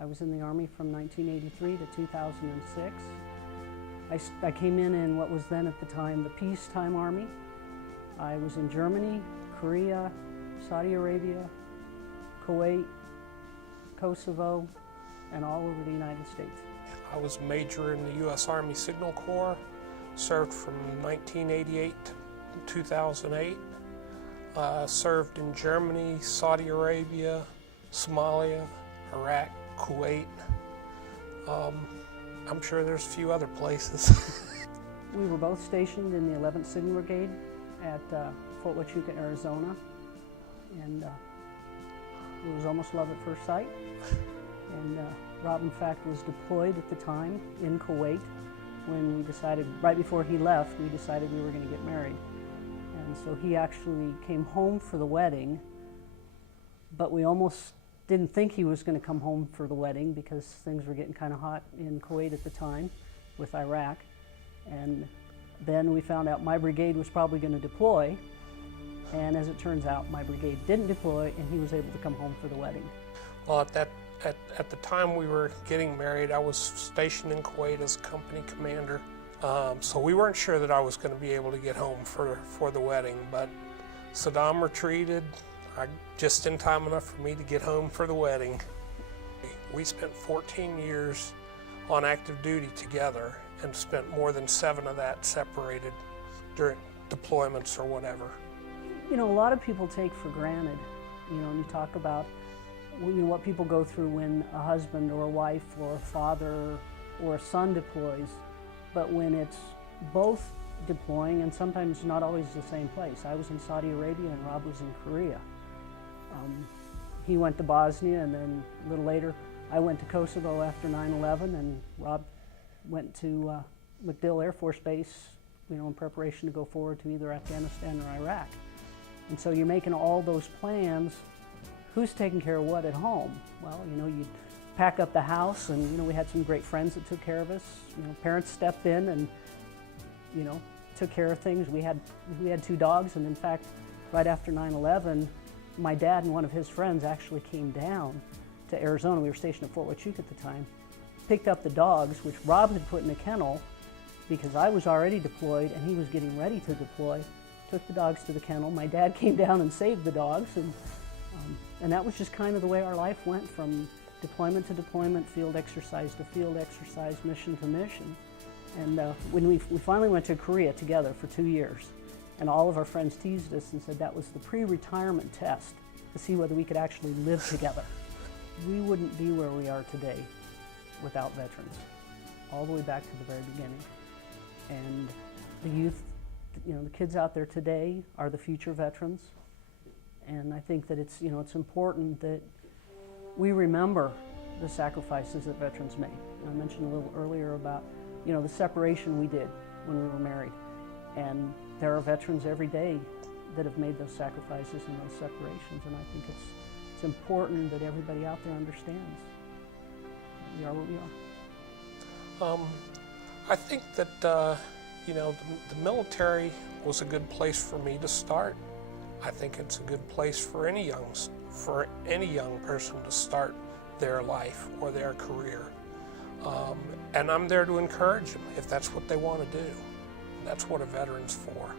I was in the Army from 1983 to 2006. I came in what was then at the time the peacetime Army. I was in Germany, Korea, Saudi Arabia, Kuwait, Kosovo, and all over the United States. I was a major in the U.S. Army Signal Corps, served from 1988 to 2008. Served in Germany, Saudi Arabia, Somalia, Iraq, Kuwait. I'm sure there's a few other places. We were both stationed in the 11th Signal Brigade at Fort Huachuca, Arizona, and it was almost love at first sight. And Rob, in fact, was deployed at the time in Kuwait when we decided, right before he left, we decided we were going to get married. And so he actually came home for the wedding, but we almost didn't think he was going to come home for the wedding because things were getting kind of hot in Kuwait at the time with Iraq. And then we found out my brigade was probably going to deploy, and as it turns out, my brigade didn't deploy, and he was able to come home for the wedding. Well, at the time we were getting married, I was stationed in Kuwait as company commander. So we weren't sure that I was going to be able to get home for the wedding, but Saddam retreated just in time enough for me to get home for the wedding. We spent 14 years on active duty together and spent more than 7 of that separated during deployments or whatever. You know, a lot of people take for granted, you know, when you talk about what people go through when a husband or a wife or a father or a son deploys, but when it's both deploying and sometimes not always the same place. I was in Saudi Arabia and Rob was in Korea. He went to Bosnia, and then a little later I went to Kosovo after 9/11, and Rob went to MacDill Air Force Base, you know, in preparation to go forward to either Afghanistan or Iraq. And so you're making all those plans. Who's taking care of what at home? Well, you know, you'd pack up the house, and you know, we had some great friends that took care of us. You know, parents stepped in and, you know, took care of things. We had 2 dogs, and in fact, right after 9/11, my dad and one of his friends actually came down to Arizona. We were stationed at Fort Huachuca at the time. Picked up the dogs, which Rob had put in a kennel because I was already deployed and he was getting ready to deploy. Took the dogs to the kennel. My dad came down and saved the dogs, and that was just kind of the way our life went, from deployment to deployment, field exercise to field exercise, mission to mission. And when we finally went to Korea together for 2 years, and all of our friends teased us and said that was the pre-retirement test to see whether we could actually live together. We wouldn't be where we are today without veterans, all the way back to the very beginning. And the youth, you know, the kids out there today are the future veterans. And I think that it's, you know, it's important that we remember the sacrifices that veterans made. I mentioned a little earlier about, you know, the separation we did when we were married. And there are veterans every day that have made those sacrifices and those separations. And I think it's important that everybody out there understands we are what we are. I think that, you know, the military was a good place for me to start. I think it's a good place for any young person to start their life or their career. And I'm there to encourage them if that's what they want to do. That's what a veteran's for.